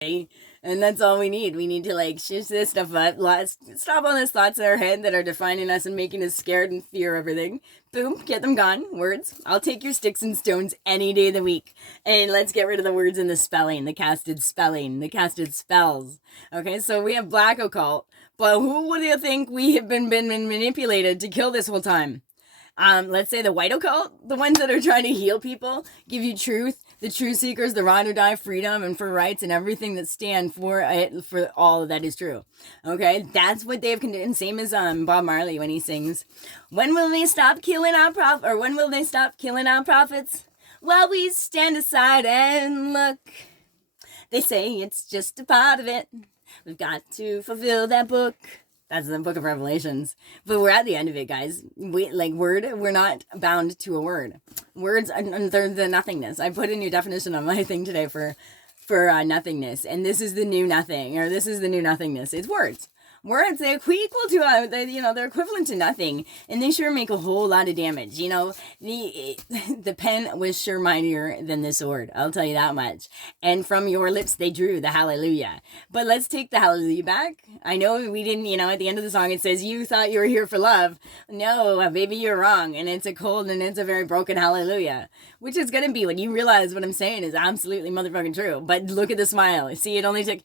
And that's all we need. We need to like shush this stuff up. Let's stop all those thoughts in our head that are defining us and making us scared and fear everything. Boom, get them gone. Words. I'll take your sticks and stones any day of the week. And let's get rid of the words and the spelling, the casted spelling, the casted spells. Okay, so we have black occult, but who would you think we have been manipulated to kill this whole time? Let's say the white occult, the ones that are trying to heal people, give you truth, the true seekers, the ride or die freedom and for rights and everything that stand for it, for all that is true. Okay, that's what they've condemned. Same as Bob Marley when he sings, "When will they stop killing our or when will they stop killing our prophets? While we stand aside and look. They say it's just a part of it. We've got to fulfill that book." That's the book of Revelations. But we're at the end of it, guys. We're not bound to a word. Words are they're the nothingness. I put a new definition on my thing today for nothingness. And this is the new nothing, or this is the new nothingness. It's words. Words, they're equal to, they're equivalent to nothing, and they sure make a whole lot of damage. The pen was sure mightier than the sword, I'll tell you that much. And from your lips they drew the hallelujah. But let's take the hallelujah back. I know we didn't, at the end of the song it says, "You thought you were here for love." No, baby, you're wrong. And it's a cold and it's a very broken hallelujah. Which is going to be when you realize what I'm saying is absolutely motherfucking true. But look at the smile. See, it only took,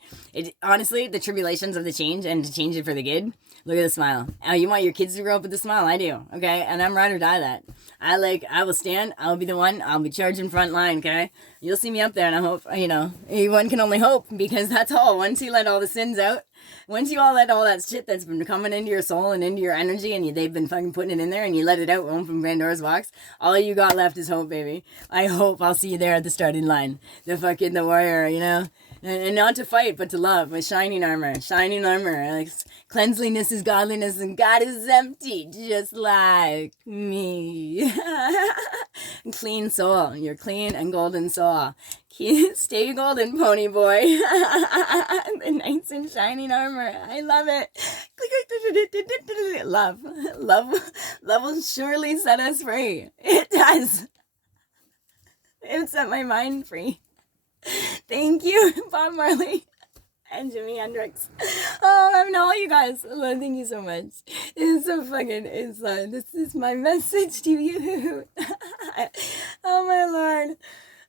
honestly, the tribulations of the change and to change it for the good. Look at the smile. Oh, you want your kids to grow up with a smile? I do. Okay. And I'm ride or die that. I will stand. I'll be the one. I'll be charging front line. Okay. You'll see me up there, and I hope, one can only hope, because that's all. Once you let all the sins out, once you all let all that shit that's been coming into your soul and into your energy, and they've been fucking putting it in there, and you let it out from Pandora's box, all you got left is hope, baby. I hope I'll see you there at the starting line. The warrior, and not to fight, but to love, with shining armor. Shining armor. Like, cleanliness is godliness, and God is empty, just like me. Clean soul. You're clean and golden soul. Stay golden, pony boy. The knights in shining armor. I love it. Love. Love will surely set us free. It does. It set my mind free. Thank you, Bob Marley and Jimi Hendrix. Oh, and all you guys. Thank you so much. It's so fucking, this is my message to you. Oh my Lord.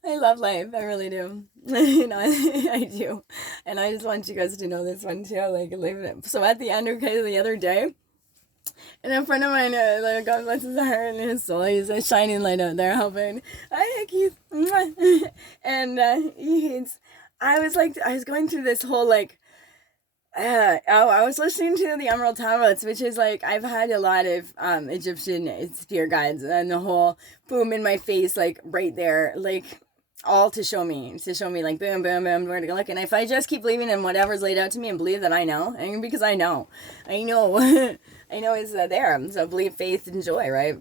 I love life. I really do. I do. And I just want you guys to know this one too. Leave it. So at the end, okay, the other day, and a friend of mine, God bless his heart and his soul, he's a shining light out there helping. Hi, Keith. And I was going through this whole I was listening to the Emerald Tablets, which is I've had a lot of Egyptian spirit guides, and the whole boom in my face, right there, all to show me boom, boom, boom, where to look. And if I just keep believing in whatever's laid out to me and believe that I know, and because I know, I know it's there. So believe, faith, and joy, right?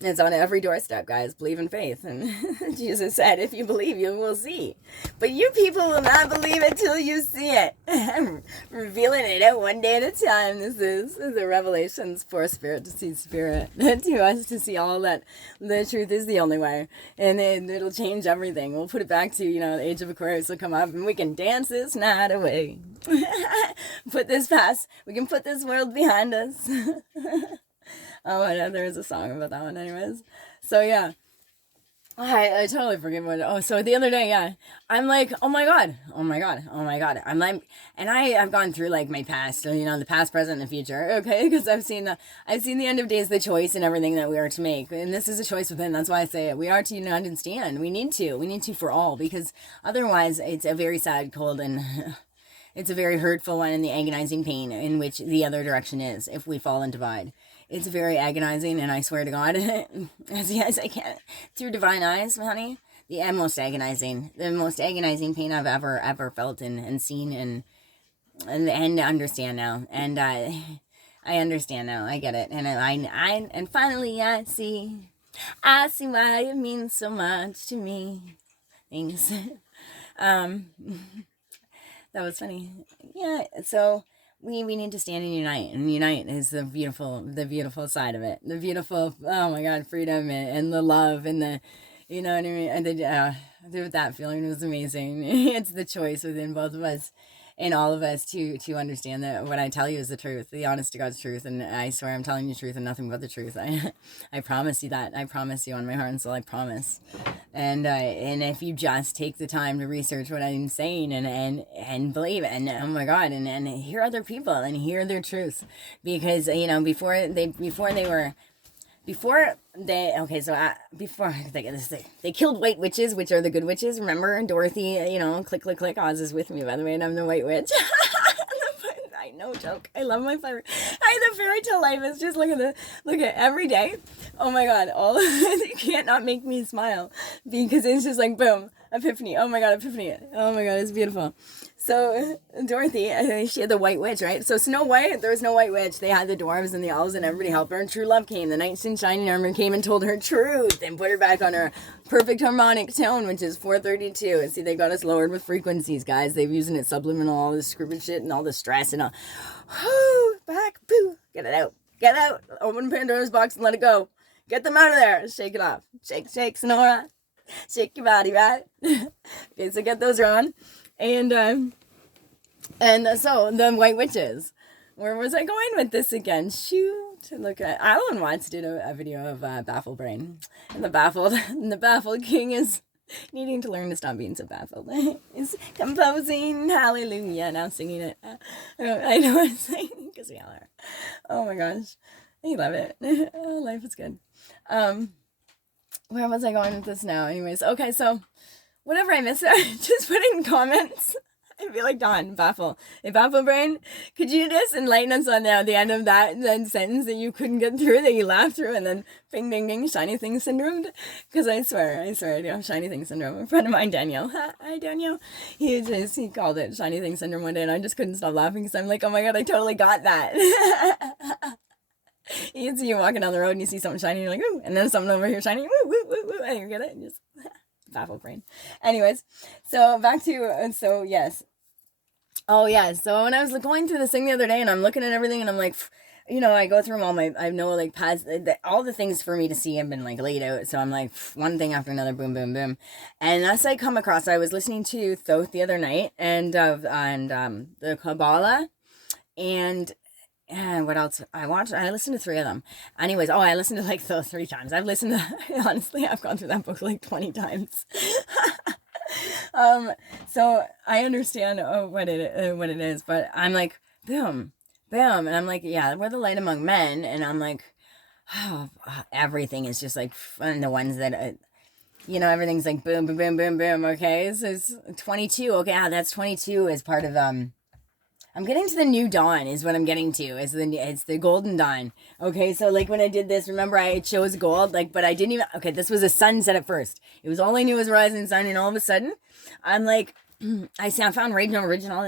It's on every doorstep, guys. Believe in faith. And Jesus said, if you believe, you will see. But you people will not believe it till you see it. I'm revealing it out one day at a time. This is the revelations for spirit to see spirit. To us to see all that the truth is the only way. And it'll change everything. We'll put it back to, the age of Aquarius will come up and we can dance this night away. We can put this world behind us. Oh, there is a song about that one anyways. So yeah. I totally forget so the other day, yeah, I'm like, oh my God. I'm like, and I've gone through my past, the past, present, and the future, okay, because I've seen the end of days, the choice and everything that we are to make, and this is a choice within. That's why I say it. We are to unite and stand. We need to for all, because otherwise it's a very sad, cold, and it's a very hurtful one, and the agonizing pain in which the other direction is if we fall and divide. It's very agonizing, and I swear to God, as I can, through divine eyes, honey, the most agonizing pain I've ever felt and seen and understand now. And I understand now. I get it, and and finally I see why it means so much to me. Thanks. That was funny. Yeah. So. We need to stand and unite is the beautiful side of it. The beautiful, oh my God, freedom and the love and the You know what I mean? And then that feeling was amazing. It's the choice within both of us and all of us to understand that what I tell you is the truth, the honest to God's truth, and I swear I'm telling you the truth and nothing but the truth. I promise you that. I promise you on my heart and soul. I promise. And if you just take the time to research what I'm saying and believe it, and oh my God, and hear other people and hear their truths, because before they killed white witches, which are the good witches. Remember Dorothy, click, click, click. Oz is with me, by the way, and I'm the white witch. I know, joke. I love my fairy. The fairy tale life is just look at every day. Oh my God, you can't not make me smile because it's just like boom, epiphany. Oh my God, epiphany. Oh my God, it's beautiful. So Dorothy, she had the white witch, right? So Snow White, there was no white witch. They had the dwarves and the elves and everybody helped her. And true love came. The knights in shining armor came and told her truth and put her back on her perfect harmonic tone, which is 432. And see, they got us lowered with frequencies, guys. They've using it subliminal, all this scripted shit and all the stress and all. Back, boo, get it out. Get out. Open Pandora's box and let it go. Get them out of there. Shake it off. Shake, shake, Sonora. Shake your body, right? Okay, so get those on. And so the white witches. Where was I going with this again? Shoot! Look at Alan Watts did a video of Baffled Brain, and the baffled king is needing to learn to stop being so baffled. Is composing Hallelujah, now singing it. I know what I'm saying because we all are. Oh my gosh, I love it. Oh, life is good. Where was I going with this now? Anyways, okay, so. Whatever I miss, just put it in comments. I feel like Dawn, baffle. Hey, Baffle Brain, could you just enlighten us on the end of that sentence that you couldn't get through, that you laughed through, and then bing, ding, ding, shiny thing syndrome? Because I swear I do have shiny thing syndrome. A friend of mine, Daniel, hi Daniel, he called it shiny thing syndrome one day, and I just couldn't stop laughing because I'm like, oh my God, I totally got that. You can see you walking down the road and you see something shiny, and you're like, ooh, and then something over here shiny, woo, woo, woo, woo, and you get it, and just... Baffled Brain. Anyways, so back to, so yes. Oh yeah, so when I was going through this thing the other day and I'm looking at everything and I'm like, I go through them all I know like past, all the things for me to see have been like laid out. So I'm like one thing after another, boom, boom, boom. And as I come across, I was listening to Thoth the other night and the Kabbalah and what else? I listened to 3 of them. Anyways, I listened to like those 3 times. Honestly, I've gone through that book like 20 times. So I understand what it is, but I'm like, boom, boom. And I'm like, yeah, we're the light among men. And I'm like, oh, everything is just like, and the ones that, everything's like boom, boom, boom, boom, boom. Okay. So it's 22. Okay. That's 22 as part of, I'm getting to the new dawn is what I'm getting to. It's the golden dawn. Okay, so like when I did this, remember I chose gold, but I didn't even, okay, this was a sunset at first. It was all I knew was rising sun, and all of a sudden, I'm like, I found Radiant Original.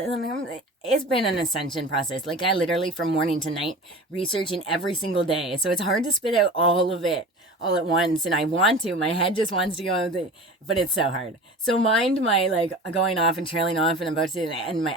It's been an ascension process. Like I literally from morning to night researching every single day. So it's hard to spit out all of it all at once, and I want to. My head just wants to go, but it's so hard. So mind my like going off and trailing off, and I'm about to end my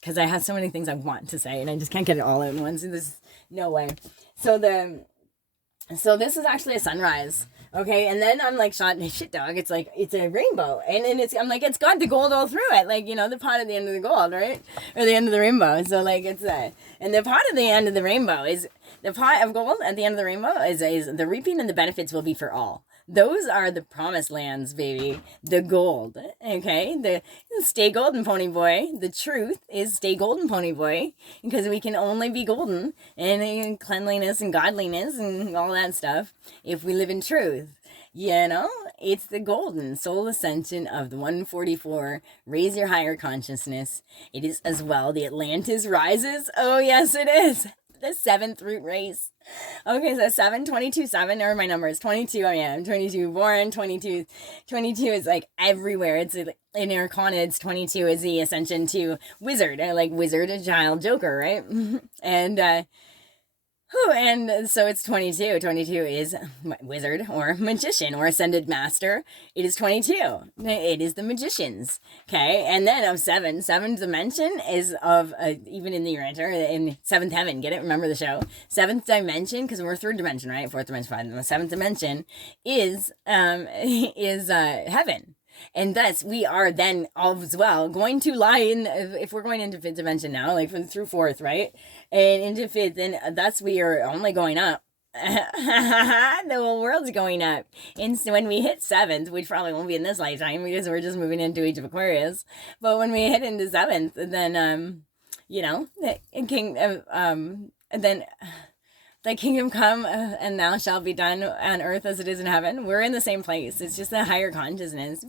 because I have so many things I want to say, and I just can't get it all out at once. There's no way. So this is actually a sunrise. Okay, and then I'm like, shit dog, it's like, it's a rainbow. And then I'm like, it's got the gold all through it. Like, the pot at the end of the gold, right? Or the end of the rainbow. So like, it's and the pot at the end of the rainbow is, the pot of gold at the end of the rainbow is the reaping and the benefits will be for all. Those are the promised lands, baby. The gold, okay? The stay golden, pony boy. The truth is stay golden, pony boy. Because we can only be golden and cleanliness and godliness and all that stuff if we live in truth. It's the golden soul ascension of the 144. Raise your higher consciousness. It is as well the Atlantis rises. Oh, yes, it is. The 7th root race. Okay, so 7, 22, 7 are my numbers. 22, I am 22 born. 22 is like everywhere. It's in Arcana, it's 22 is the ascension to wizard. I like wizard, a child, joker, right? And Oh, and so it's 22. 22 is wizard or magician or ascended master. It is 22. It is the magicians. Okay. And then of seven, seventh dimension is of, even in the Urantia, in seventh heaven. Get it? Remember the show? Seventh dimension, because we're third dimension, right? Fourth dimension, five. The seventh dimension is heaven. And thus, we are then as well going to lie in, if we're going into fifth dimension now, like through fourth, right? And into fifth, then thus we are only going up. The whole world's going up. And so when we hit seventh, which probably won't be in this lifetime because we're just moving into Age of Aquarius. But when we hit into seventh, then, then thy kingdom come, and thou shalt be done on earth as it is in heaven. We're in the same place. It's just a higher consciousness.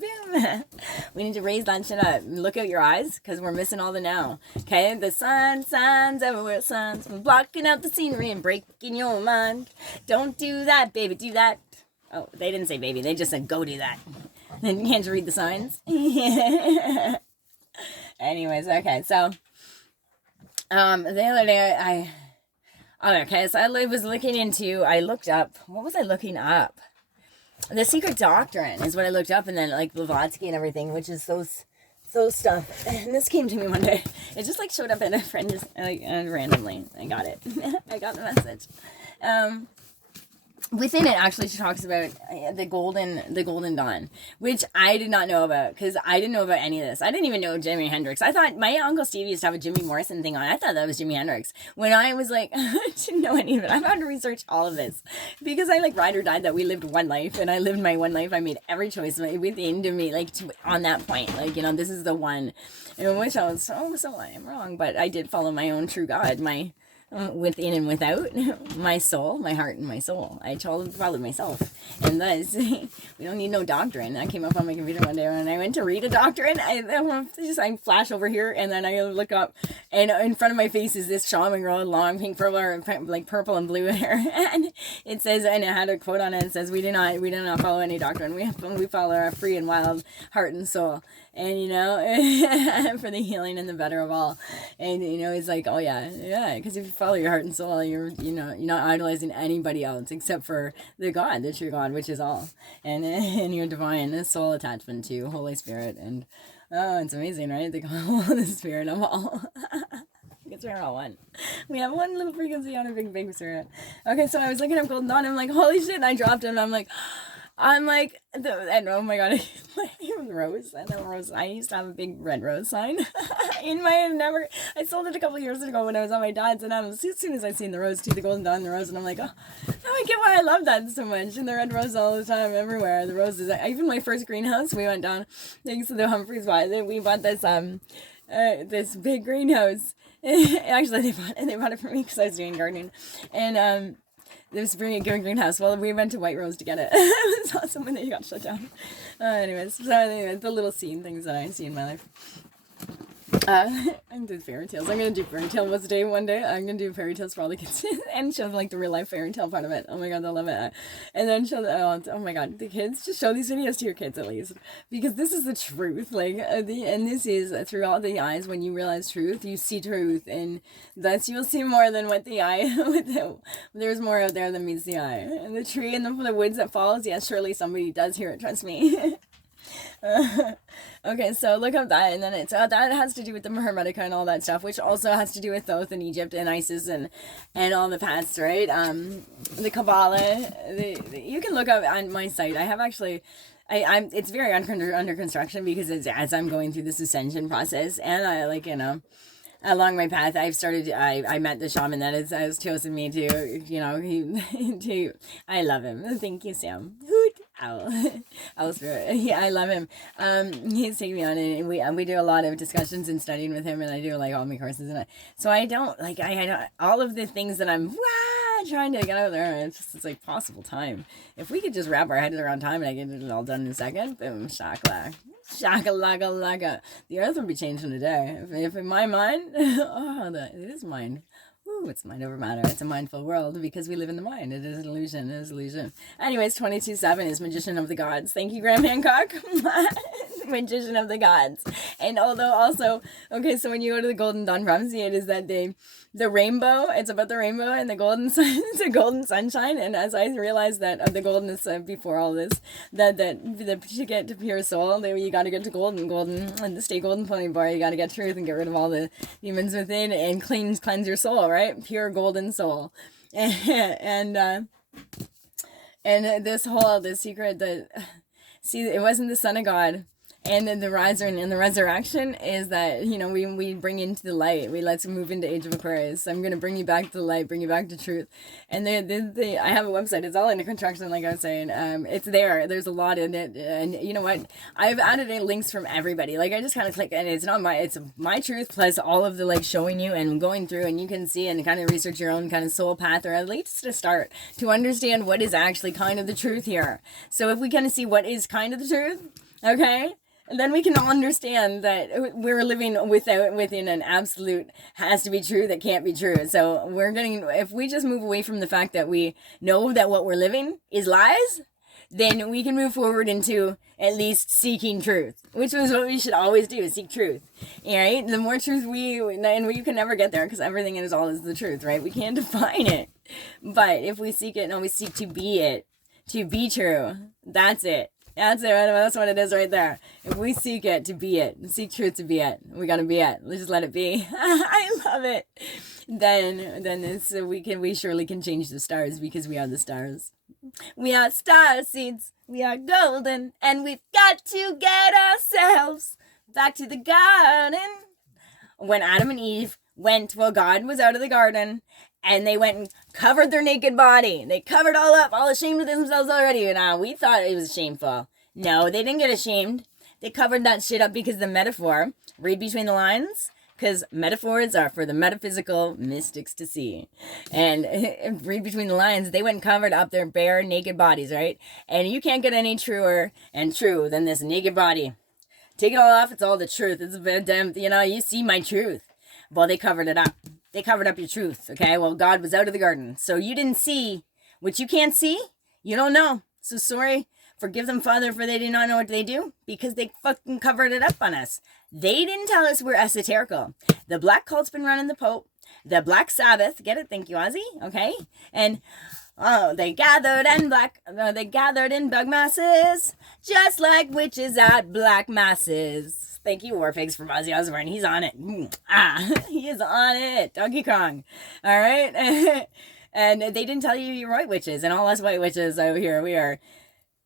We need to raise that shit up. Look out your eyes, because we're missing all the now. Okay? The signs everywhere, signs. Blocking out the scenery and breaking your mind. Don't do that, baby. Do that. Oh, they didn't say baby. They just said go do that. And you can't read the signs. Anyways, okay. So, the other day, okay, so I looked up, what was I looking up? The Secret Doctrine is what I looked up, and then, like, Blavatsky and everything, which is those stuff. And this came to me one day. It just, like, showed up, and a friend just, randomly, I got it. I got the message. Within it, actually, she talks about the golden dawn, which I did not know about, because I didn't know about any of this. I didn't even know Jimi Hendrix. I thought my Uncle Steve used to have a Jimmy Morrison thing on. I thought that was Jimi Hendrix. When I was like, I didn't know any of it. I've had to research all of this, because I, like, ride or died that we lived one life, and I lived my one life. I made every choice within to me, like, on that point. Like, this is the one, in which I was so I am wrong, but I did follow my own true God, my within and without, my soul, my heart, and my soul. I followed myself, and thus we don't need no doctrine. That came up on my computer one day when I went to read a doctrine. I flash over here, and then I look up, and in front of my face is this shaman girl, long pink, purple, or like purple and blue hair, and it says, and it had a quote on it. It says, "We do not follow any doctrine. We follow our free and wild heart and soul." And for the healing and the better of all. And it's like, oh yeah, because if you follow your heart and soul, you're not idolizing anybody else except for the God, the true God, which is all, and your divine soul attachment to Holy Spirit. And it's amazing, right? They call the Spirit of all. Because we're all one. We have one little frequency on a big spirit. Okay, so I was looking up Golden Dawn, and I'm like, holy shit, and I dropped it, and I'm like, and oh my god, rose, and the rose, I used to have a big red rose sign in my, I sold it a couple years ago when I was on my dad's, and as soon as I seen the rose too, the golden dawn, the rose, and I'm like, oh, now I get why I love that so much, and the red rose all the time, everywhere, the roses, even my first greenhouse, we went down, thanks to the Humphreys, we bought this big greenhouse. Actually, they bought it for me because I was doing gardening, and they was bringing a greenhouse. Well, we went to White Rose to get it. It was awesome when they got shut down. Anyways, the little things that I see in my life. I'm doing fairy tales. I'm gonna do fairy tale one day. I'm gonna do fairy tales for all the kids and show them like the real life fairy tale part of it. Oh my god, they'll love it. And then show oh my god, the kids, just show these videos to your kids at least, because this is the truth. Like and this is through all the eyes. When you realize truth, you see truth, and thus you'll see more than what the eye. There's more out there than meets the eye. And the tree and the woods that falls. Yes, surely somebody does hear it. Trust me. Okay, so look up that, and then it's that has to do with the Hermetica and all that stuff, which also has to do with Thoth and Egypt and Isis and all the past, right? The Kabbalah. You can look up on my site. I have actually. It's very under construction because it's as I'm going through this ascension process, and I along my path, I met the shaman that has chosen me to, I love him. Thank you, Sam. Hoot. Owl spirit. Yeah, I love him. He's taking me on, and we do a lot of discussions and studying with him, and I do like all my courses, and so I don't all of the things that I'm trying to get out there. It's like possible time. If we could just wrap our heads around time and I get it all done in a second, boom, shakalaka. The earth would be changed in a day. If in my mind, it is mind. Ooh, it's mind over matter. It's a mindful world because we live in the mind. It is an illusion. It is illusion. Anyways, 22/7 is Magician of the Gods. Thank you, Graham Hancock. magician of the gods. And although also, okay, so when you go to the Golden Dawn prophecy, it is that day, the rainbow, it's about the rainbow and the golden sun, the golden sunshine. And as I realized that of the goldenness before all this, that to get to pure soul, you got to get to golden, and to stay golden 24, you got to get truth and get rid of all the demons within and cleanse your soul, right? Pure golden soul. And this secret that, see, it wasn't the Son of God. And then the rise and the resurrection is that, we bring into the light. Let's move into Age of Aquarius. I'm going to bring you back to the light, bring you back to truth. And I have a website. It's all in the contraction, like I was saying. It's there. There's a lot in it. And you know what? I've added in links from everybody. Like, I just kind of click, and it's my truth plus all of the, showing you and going through, and you can see and kind of research your own kind of soul path, or at least to start to understand what is actually kind of the truth here. So if we kind of see what is kind of the truth, okay? And then we can all understand that we're living within an absolute has to be true that can't be true. So if we just move away from the fact that we know that what we're living is lies, then we can move forward into at least seeking truth, which is what we should always do, seek truth. Right? The more truth and you can never get there because everything is the truth, right? We can't define it. But if we seek it and always seek to be it, to be true, that's it. That's it. That's what it is right there. If we seek it to be it, seek truth to be it, we gotta be it. Let's just let it be. I love it. Then we surely can change the stars because we are the stars. We are star seeds. We are golden, and we've got to get ourselves back to the garden. When Adam and Eve God was out of the garden. And they went and covered their naked body. They covered all up, all ashamed of themselves already. And we thought it was shameful. No, they didn't get ashamed. They covered that shit up because the metaphor, read between the lines, because metaphors are for the metaphysical mystics to see. And read between the lines, they went and covered up their bare naked bodies, right? And you can't get any truer and true than this naked body. Take it all off, it's all the truth. It's damn, you see my truth. Well, they covered it up. They covered up your truth, okay? Well, God was out of the garden. So you didn't see what you can't see. You don't know. So sorry. Forgive them, Father, for they do not know what they do. Because they fucking covered it up on us. They didn't tell us we're esoterical. The black cult's been running the Pope. The Black Sabbath. Get it? Thank you, Ozzy. Okay? And they gathered in bug masses. Just like witches at black masses. Thank you, Warpigs, from Ozzy Osbourne. He's on it. He is on it. Donkey Kong. All right? And they didn't tell you you're white witches. And all us white witches over here, we are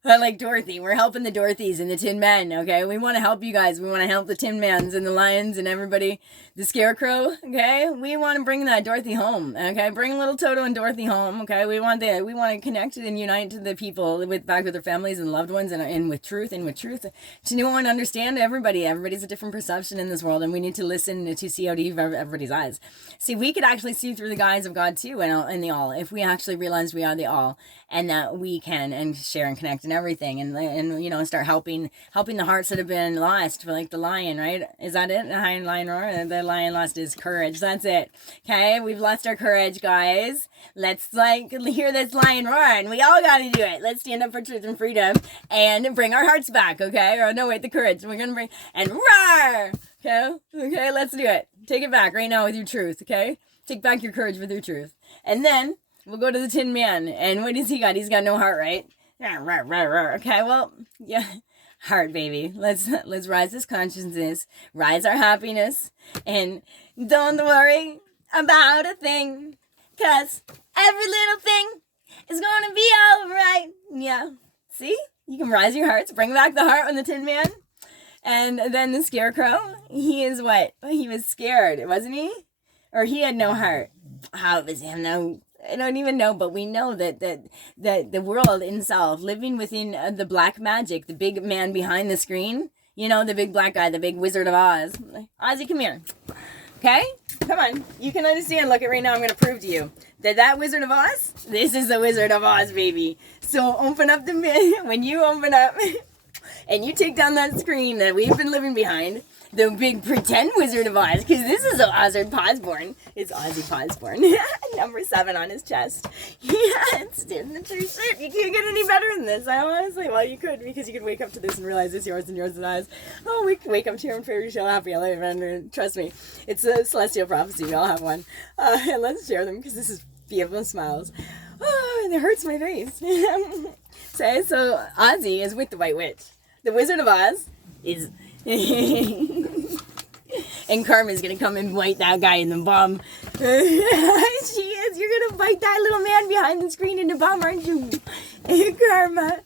like Dorothy. We're helping the Dorothys and the Tin Men, okay? We want to help you guys. We want to help the Tin Mans and the Lions and everybody. The Scarecrow, okay? We want to bring that Dorothy home, okay? Bring little Toto and Dorothy home, okay? We want to connect and unite to the people back with their families and loved ones and with truth to know and understand everybody. Everybody's a different perception in this world, and we need to listen to see out of everybody's eyes. See, we could actually see through the guise of God too, and the all, if we actually realize we are the all, and that we can and share and connect and everything, and start helping the hearts that have been lost, for like the lion, right? Is that it? The lion roar. The lion lost his courage. That's it. Okay, we've lost our courage, guys. Let's hear this lion roar, and we all got to do it. Let's stand up for truth and freedom and bring our hearts back. Okay? Or no, wait, the courage. We're gonna bring and roar. Okay, let's do it. Take it back right now with your truth. Okay, take back your courage with your truth, and then we'll go to the Tin Man. And what does he got? He's got no heart, right? Okay, well, yeah, heart, baby. Let's rise this consciousness, rise our happiness, and don't worry about a thing, 'cause every little thing is gonna be alright. Yeah, see? You can rise your hearts, bring back the heart on the Tin Man. And then the Scarecrow, he is what? He was scared, wasn't he? Or he had no heart. How was him? No, I don't even know, but we know that the world itself, living within the black magic, the big man behind the screen, the big black guy, the big Wizard of Oz. Ozzy, come here. Okay? Come on. You can understand. Look at right now. I'm going to prove to you that Wizard of Oz, this is the Wizard of Oz, baby. So open up when you open up and you take down that screen that we've been living behind, the big pretend Wizard of Oz, because this is Ozzy Posborn. It's Ozzy Posborn. Number 7 on his chest. Yeah, it's in the true shit. You can't get any better than this. I honestly, well, you could, because you could wake up to this and realize it's yours and yours and ours. Oh, we can wake up to your own fairy tale happy life, and trust me, it's a celestial prophecy. We all have one. And let's share them, because this is beautiful smiles. Oh, and it hurts my face. So Ozzy is with the White Witch. The Wizard of Oz is... and Karma's gonna come and bite that guy in the bum. She is. You're gonna bite that little man behind the screen in the bum, aren't you? Karma.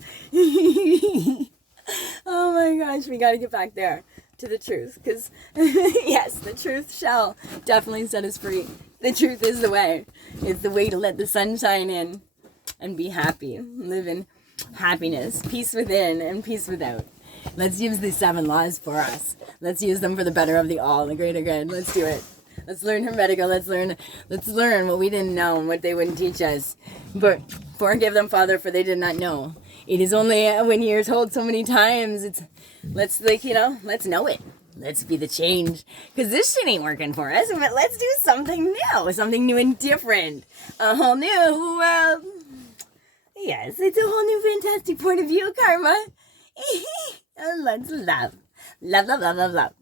Oh my gosh, we gotta get back there to the truth. Because, yes, the truth shall definitely set us free. The truth is the way. It's the way to let the sun shine in and be happy. Live in happiness, peace within and peace without. Let's use these 7 laws for us. Let's use them for the better of the all, the greater good. Let's do it. Let's learn Hermetica. Let's learn what we didn't know and what they wouldn't teach us. But forgive them, Father, for they did not know. It is only when you're told so many times, let's know it. Let's be the change. Because this shit ain't working for us. But let's do something new. Something new and different. A whole new, yes, it's a whole new fantastic point of view, Karma. Let's love. Love, love, love, love, love.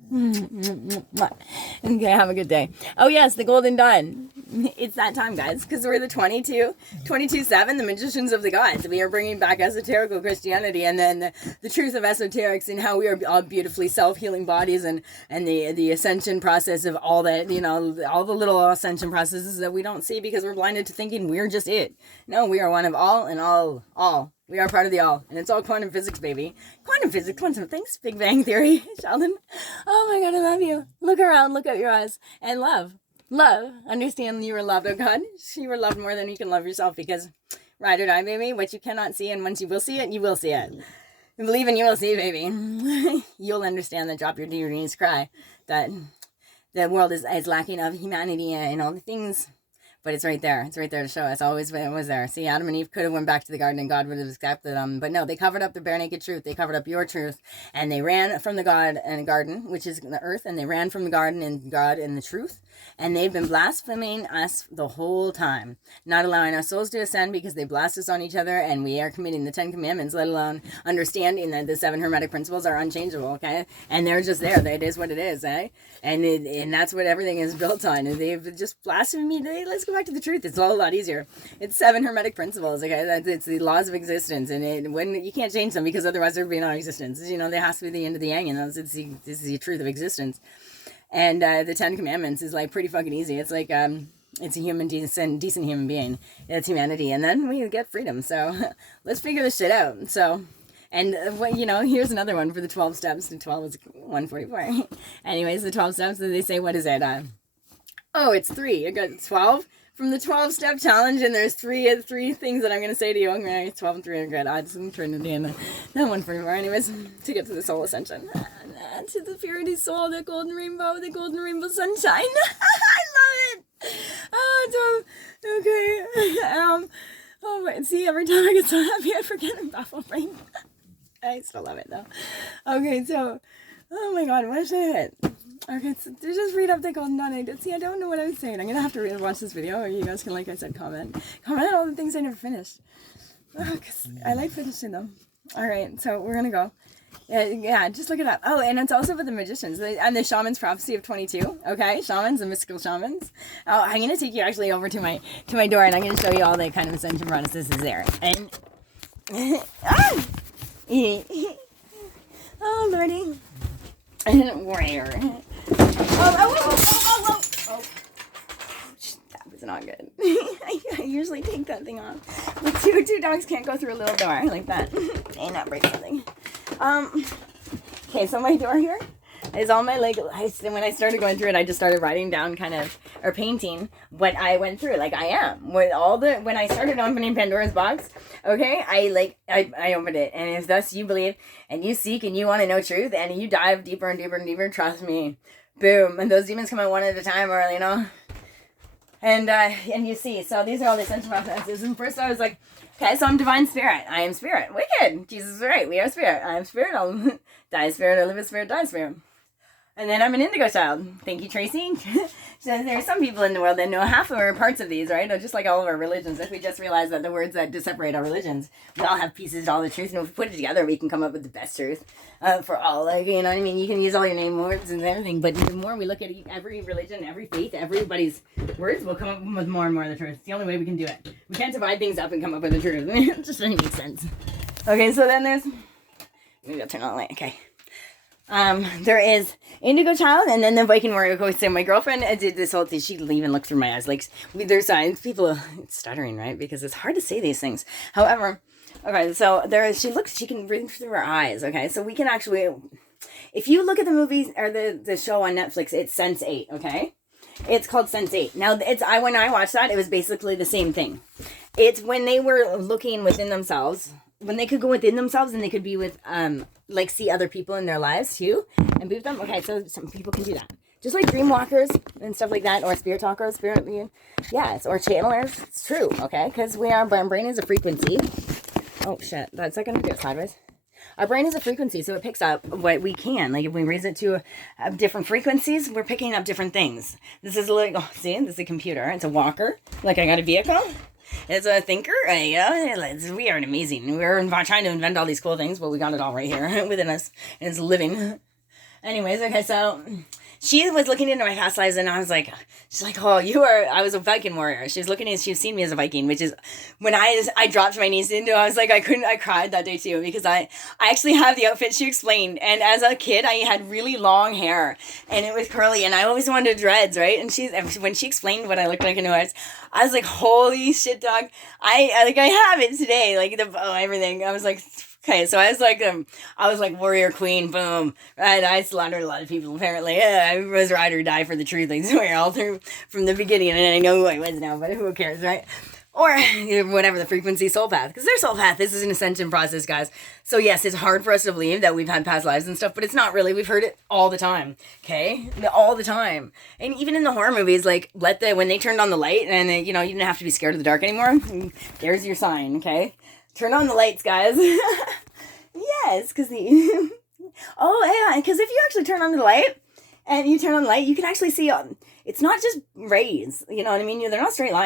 Okay, have a good day. Oh, yes, the Golden Dawn. It's that time, guys, because we're the 22-7, the magicians of the gods. We are bringing back esoterical Christianity and then the truth of esoterics and how we are all beautifully self-healing bodies and the ascension process of all that, all the little ascension processes that we don't see because we're blinded to thinking we're just it. No, we are one of all and all. We are part of the all, and it's all quantum physics, baby. Quantum physics, quantum things, Big Bang Theory, Sheldon. Oh my God, I love you. Look around, look at your eyes, and love. Understand you are loved, oh God. You are loved more than you can love yourself because ride or die, baby. What you cannot see, and once you will see it, you will see it. And believe and you will see, baby. You'll understand that drop your knees, cry. That the world is lacking of humanity and all the things. But it's right there. It's right there to show us. Always it was there. See, Adam and Eve could have went back to the garden and God would have accepted them. But no, they covered up the bare naked truth. They covered up your truth. And they ran from the God and garden, which is the earth. And they ran from the garden and God and the truth. And they've been blaspheming us the whole time. Not allowing our souls to ascend because they blast us on each other. And we are committing the 10 commandments, let alone understanding that the 7 hermetic principles are unchangeable, okay? And they're just there. It is what it is, eh? And that's what everything is built on. And they've just blasphemed me. Let's go back to the truth. It's all a lot easier. It's 7 hermetic principles, okay? It's the laws of existence. And when you can't change them because otherwise there would be no existence. There has to be the yin to the yang. And this is the truth of existence. And the 10 commandments is like pretty fucking easy. It's like it's a decent human being. It's humanity, and then we get freedom. So let's figure this shit out. So, and here's another one for the 12 steps. The 12 is 144. Anyways, the 12 steps. They say, what is it? It's 3. I got 12 from the 12-step challenge, and there's three things that I'm gonna say to you. Okay, 12 and 3 are good. I just turned it in. Not 144. Anyways, to get to the soul ascension. To the purity soul, the golden rainbow sunshine. I love it. Oh, okay. Wait, see, every time I get so happy, I forget about my brain. I still love it though. Okay, so, oh my God, what should I hit? Okay, so just read up the Golden Dawn. I don't know what I was saying. I'm gonna have to watch this video, or you guys can, like I said, comment on all the things I never finished. Because I like finishing them. All right, so we're gonna go. Yeah, just look it up. Oh, and it's also for the magicians and the shaman's prophecy of 22. Okay, shamans, the mystical shamans. Oh, I'm gonna take you actually over to my door, and I'm gonna show you all the kind of ascension processes there. And oh lordy, where? Oh, that was not good. I usually take that thing off. But two dogs can't go through a little door like that. Ain't not break something. Okay, so my door here is all my when I started going through it, I just started writing down or painting what I went through, like I am. When I started opening Pandora's box, okay, I opened it, and if thus you believe, and you seek, and you want to know truth, and you dive deeper and deeper and deeper, trust me, boom, and those demons come out one at a time, or, and you see, so these are all the ascension processes, and first I was like, okay, so I'm divine spirit. I am spirit. Wicked. Jesus is right. We are spirit. I am spirit. I'll die spirit. I live as spirit. Die spirit. And then I'm an indigo child. Thank you, Tracy. So there's some people in the world that know half or parts of these, right? Or just like all of our religions. If we just realize that the words that separate our religions, we all have pieces to all the truth. And if we put it together, we can come up with the best truth for all. Like, you know what I mean? You can use all your name words and everything. But the more we look at every religion, every faith, everybody's words, we'll come up with more and more of the truth. It's the only way we can do it. We can't divide things up and come up with the truth. It just doesn't make sense. Okay, so then there's... Maybe I'll turn on the light. Okay. There is Indigo Child, and then the Viking Warrior Ghost. So my girlfriend did this whole thing. She even looked through my eyes. Like, there's signs. People, it's stuttering, right? Because it's hard to say these things. However, okay, so she can read through her eyes, okay? So we can actually, if you look at the movies, or the show on Netflix, it's Sense8, okay? It's called Sense8. Now, when I watched that, it was basically the same thing. It's when they were looking within themselves, when they could go within themselves and they could be with, like, see other people in their lives too and be with them. Okay, so some people can do that. Just like dream walkers and stuff like that, or spirit talkers, spirit being, yes, or channelers. It's true, okay? Because our brain is a frequency. Oh, shit. That's not going to do it sideways. Our brain is a frequency, so it picks up what we can. Like, if we raise it to different frequencies, we're picking up different things. This is like, oh, see, this is a computer. It's a walker. Like, I got a vehicle. It's a thinker. We are amazing. We're trying to invent all these cool things, but we got it all right here within us. And it's living. Anyways, okay, so she was looking into my past lives, and I was like, she's like, oh, I was a Viking warrior. She's seen me as a Viking, which is, when I dropped my knees into, I was like, I cried that day too, because I actually have the outfit she explained, and as a kid, I had really long hair, and it was curly, and I always wanted dreads, right? And when she explained what I looked like in her eyes, I was like, holy shit, dog, I have it today, like, everything. I was like, okay, so I was like warrior queen, boom. Right, I slaughtered a lot of people, apparently. Yeah, I was ride or die for the truth, I swear, all through from the beginning, and I know who I was now, but who cares, right? Or whatever the frequency soul path, because their soul path, this is an ascension process, guys. So yes, it's hard for us to believe that we've had past lives and stuff, but it's not really. We've heard it all the time, okay? All the time. And even in the horror movies, like, when they turned on the light, and, you didn't have to be scared of the dark anymore, there's your sign, okay? Turn on the lights, guys. Yes, because oh, yeah, because if you actually turn on the light, and you turn on the light, you can actually see, it's not just rays, you know what I mean? They're not straight lines.